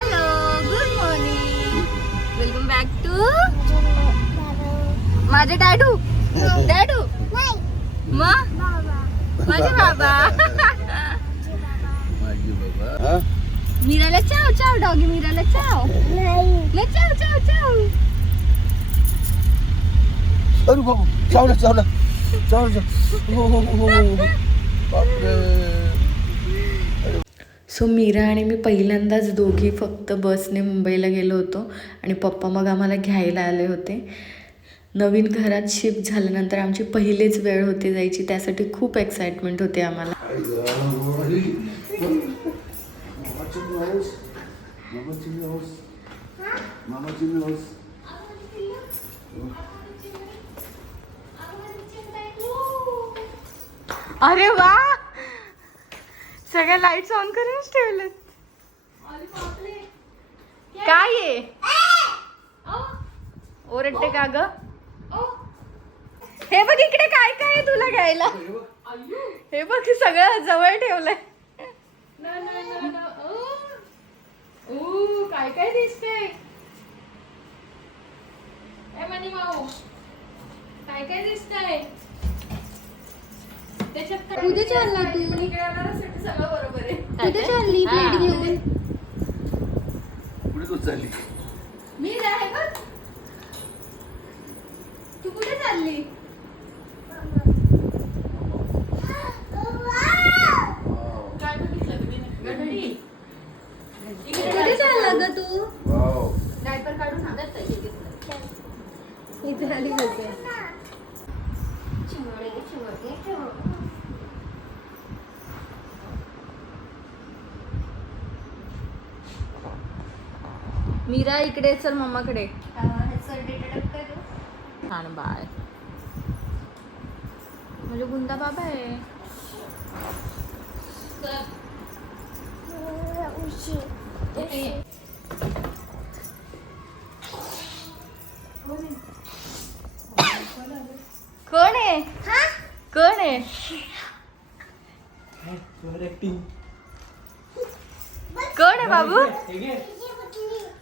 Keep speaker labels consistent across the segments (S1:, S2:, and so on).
S1: Hello good morning welcome back to माझे डॅडू डॅडू मग माझे बाबा
S2: माझी बाबा
S1: मीराला चाव चाव डॉगी मीराला चाव ले चाव चाव चाव
S2: अरे बाबू चावलं चावलं चावलं हो हो हो हो बापरे.
S3: सो मीरा आणि मी पहिल्यांदाच दोघी फक्त बसने मुंबईला गेलो होतो आणि पप्पा मग आम्हाला घ्यायला आले होते. नवीन घरात शिफ्ट झाल्यानंतर आमची पहिलीच वेळ होती जायची त्यासाठी खूप एक्साइटमेंट होते आम्हाला.
S1: अरे वा! सगळ्या लाईट्स ऑन करूनच ठेवलेत काय आहे ओरडते का ग? हे बघ इकडे काय काय आहे तुला घ्यायला? हे बघ सगळं जवळ ठेवलंय. काय काय दिसतंय? काय काय दिसतंय?
S4: कुठे चालला तू.
S1: सगळं बरोबर आहे
S4: कुठे चालली प्लेट घेऊन.
S2: पुढे तू चालली
S1: मी आहे बघ तू कुठे चालली काय बघितलं तुम्ही गडबडी
S4: कुठे चालला ग तू
S2: वाव
S1: डायपर काढून हातात पाहिजे घेतलं
S4: इथे आली होते
S1: चिमणे चिमणे चिमणे मीरा इकडे चल मम्माकडे. छान बाय. म्हणजे गुंदा बाबा आहे. कोण आहे? कोण आहे? कोण आहे बाबू?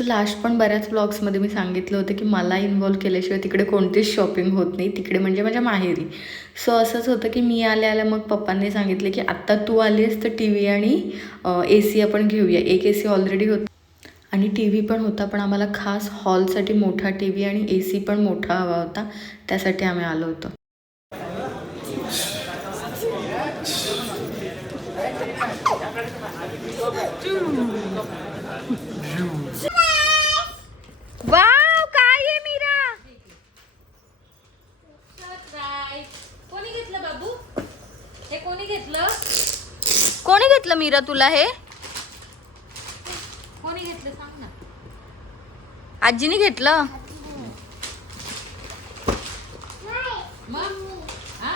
S1: सो
S3: लास्ट पण बऱ्याच ब्लॉग्समध्ये मी सांगितलं होतं की मला इन्वॉल्व केल्याशिवाय तिकडे कोणतीच शॉपिंग होत नाही. तिकडे म्हणजे माझ्या माहेरी. सो असंच होतं की मी आल्या आल्या मग पप्पांनी सांगितलं की आत्ता तू आली आहेस तर टी व्ही आणि ए सी आपण घेऊया. एक ए सी ऑलरेडी होतं आणि टी व्ही पण होता पण आम्हाला खास हॉलसाठी मोठा टी व्ही आणि ए सी पण मोठा हवा होता. त्यासाठी आम्ही आलो होतो
S1: वाव काय आहे मीरा
S4: कोणी घेतलं बाबू हे कोणी घेतलं
S1: कोणी घेतलं मीरा तुला हे?
S4: कोणी घेतलं सांग ना.
S1: आजीने घेतलं?
S4: हा?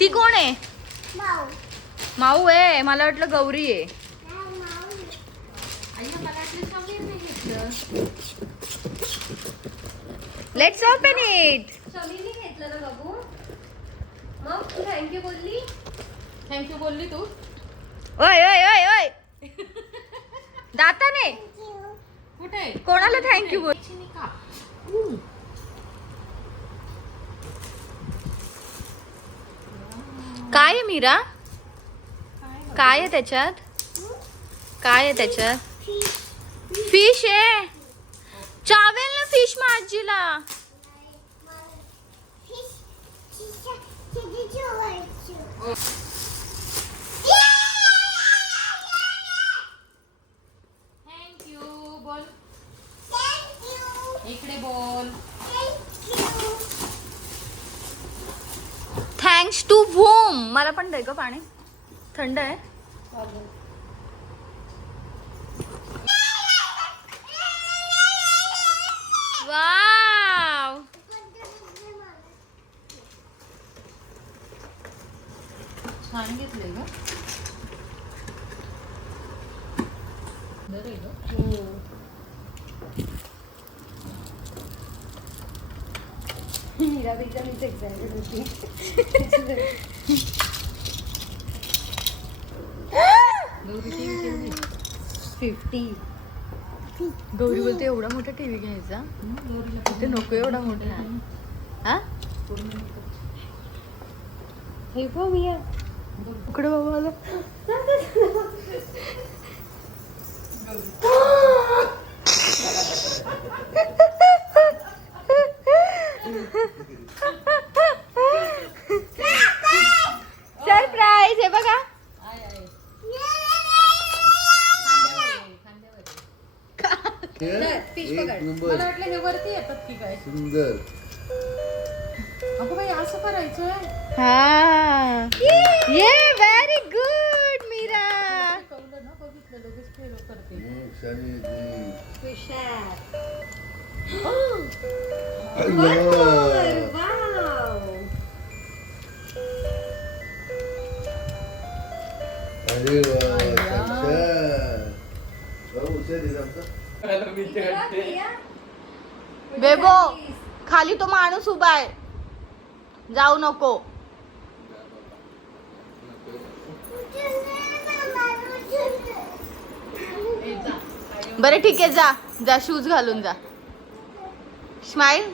S1: ती कोण आहे? माऊ. आहे. मला वाटलं गौरी आहे. लेट्स ओपन इट
S4: घेतलं. ना बाबू. मग तू थँक्यू बोलली. थँक्यू बोलली तू.
S1: ओय ओय ओय ओय दाताने
S4: कुठे
S1: कोणाला थँक्यू बोल काय आहे मीरा काय आहे त्याच्यात काय आहे त्याच्यात फिश आहे चावेल ना फिश मग आजीला फ्रेंड्स टू होम मला पण दे ग पाणी. थंड आहे. वाव छान घेतलंय ग.
S4: मीराबाईच्या मीच एक्साइटेड होती फिफ्टी
S1: गौरी बोलते एवढा मोठा टीव्ही घ्यायचा? ते नको एवढा मोठा. हा?
S4: हे गो मिया
S1: इकडे बाबा आला सरप्राईज हे बघा.
S4: मला वाटलं हे वरती येतात की काय.
S2: सुंदर.
S4: अगो बाई असं करायचं
S1: हा. ये व्हेरी गुड मीरा.
S4: कळलं ना बघितलं लगेच फेरो करते. Hello.
S2: अय्या. अरे वा छान. भाऊ, हुशार आहे आमचा.
S1: बेबो खाली तो माणूस उभा आहे जाऊ नको बरं ठीक आहे जा जा शूज घालून जा स्माईल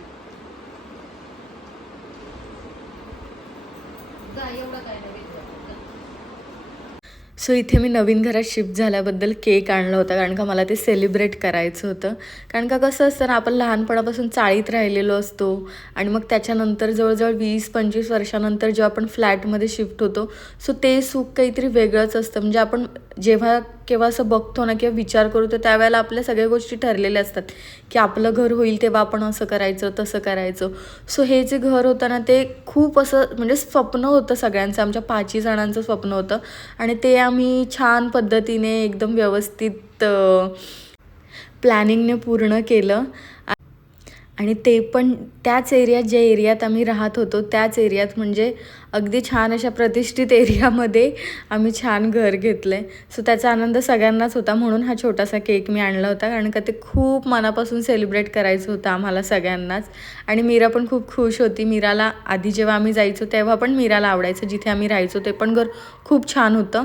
S3: सो इथे मी नवीन घरात शिफ्ट झाल्याबद्दल केक आणला होता कारण का मला ते सेलिब्रेट करायचं होतं. कारण का कसं असतं ना आपण लहानपणापासून चाळीत राहिलेलो असतो आणि मग त्याच्यानंतर जवळजवळ वीस पंचवीस वर्षानंतर जेव्हा आपण फ्लॅटमध्ये शिफ्ट होतो सो ते सुख काहीतरी वेगळंच असतं. म्हणजे आपण जेव्हा केव्हा असं बघतो ना किंवा विचार करू तर त्यावेळेला आपल्या सगळ्या गोष्टी ठरलेल्या असतात. की आपलं घर होईल तेव्हा आपण असं करायचं तसं करायचं. सो हे जे घर होतं ना ते खूप असं म्हणजे स्वप्न होतं सगळ्यांचं. आमच्या पाचही जणांचं स्वप्न होतं. आणि ते आम्ही छान पद्धतीने एकदम व्यवस्थित प्लॅनिंगने पूर्ण केलं. आणि ते पण त्याच एरियात ज्या एरियात आम्ही राहत होतो त्याच एरियात म्हणजे अगदी छान अशा प्रतिष्ठित एरियामध्ये आम्ही छान घर घेतलं आहे सो त्याचा आनंद सगळ्यांनाच होता. म्हणून हा छोटासा केक मी आणला होता. कारण का ते खूप मनापासून सेलिब्रेट करायचं होतं आम्हाला सगळ्यांनाच. आणि मीरा पण खूप खुश होती. मीराला आधी जेव्हा आम्ही जायचो तेव्हा पण मीराला आवडायचं. जिथे आम्ही राहायचो ते पण घर खूप छान होतं.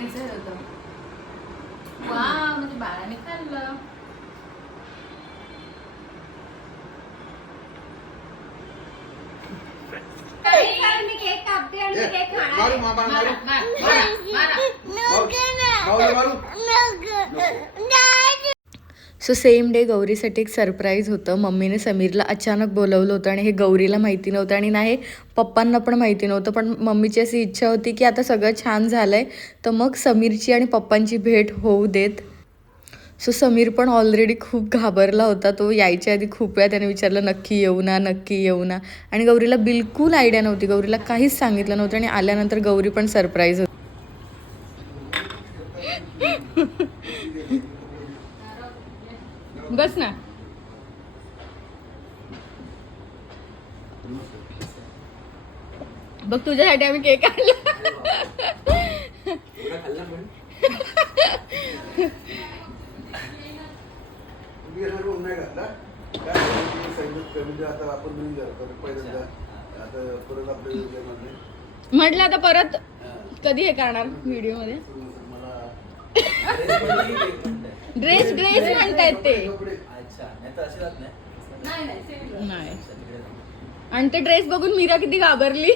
S1: स्ट्रॉबेरीचं होतं
S4: वा म्हणजे बाळाने खाल्लं मी केक कापते आणि केक खाणार
S2: मारू,
S4: आहे.
S2: मामा, मारू.
S4: मारा, मारा, मारा, मारा.
S2: मारू, मारू, मारू.
S3: सो सेम डे गौरीसाठी एक सरप्राईज होतं. मम्मीने समीरला अचानक बोलवलं होतं आणि हे गौरीला माहिती नव्हतं आणि नाही पप्पांना पण माहिती नव्हतं. पण मम्मीची अशी इच्छा होती की आता सगळं छान झालं आहे तर मग समीरची आणि पप्पांची भेट होऊ देत. सो समीर पण ऑलरेडी खूप घाबरला होता. तो यायच्या आधी खूप वेळा त्याने विचारलं नक्की येऊ ना नक्की येऊ ना? आणि गौरीला बिलकुल आयडिया नव्हती. गौरीला काहीच सांगितलं नव्हतं आणि आल्यानंतर गौरी पण सरप्राईज होती.
S1: बस ना. बघ तुझ्यासाठी आम्ही केक आणला. म्हटलं आता परत कधी हे करणार व्हिडिओमध्ये? ड्रेस ड्रेस म्हणतायत ते. नाही आणि ते ड्रेस बघून मीरा किती घाबरली.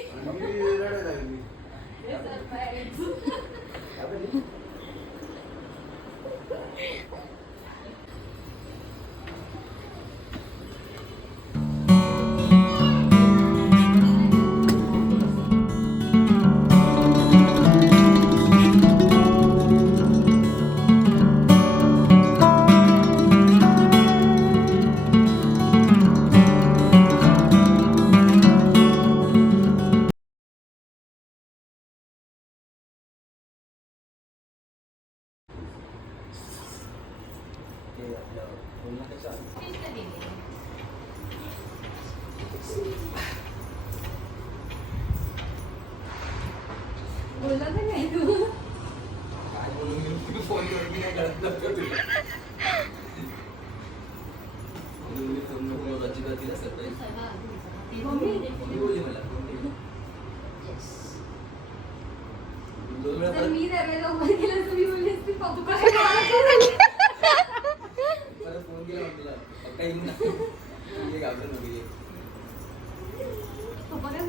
S4: बोलला तर नाही तू तर मी दरवेळेला ओपन केलं तर मी बोलली असती पप्पा काय करायला? पप्पा काय बोलले काय रेट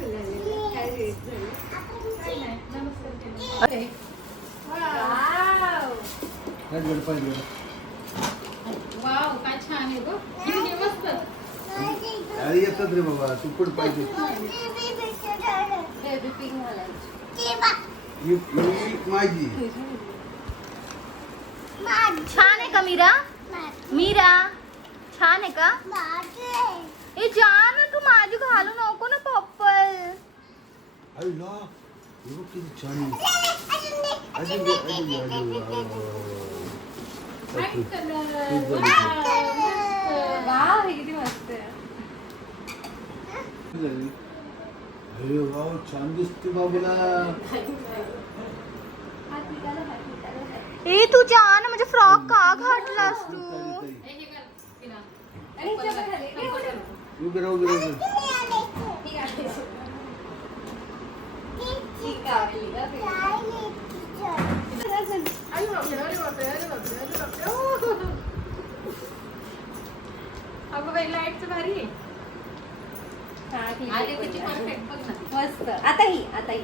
S4: झाली काय नाही नमस्कार केला वाव वाव काय छान आहे गं घेऊन ये मस्त
S2: अरे येतात रे बाबा तू पण पाहिजे
S4: बेबी पिंक घालायची
S2: ही- ही माझी
S1: छान आहे का मीरा? मीरा छान आहे का ए जा ना तू माझी घालू नको ना पप्पल
S2: अरे ला हे बघ किती छान आहे. अजून घे, अजून घे, अजून घे.
S4: व्हाईट कलर
S2: खूप झाली.
S4: वाव हे किती मस्त आहे
S2: झाली. अरे वाव छान दिसते बाबूला
S1: ए तू जा ना म्हणजे फ्रॉक का घातलास तू
S2: ताई, ताई.
S4: आणि ह्याच्या खाली हे कुठे?
S2: उभे राहा, उभे राहा.
S4: अगं बाई लाईटचं भारी हा, आहे. मस्त आता ही आता ही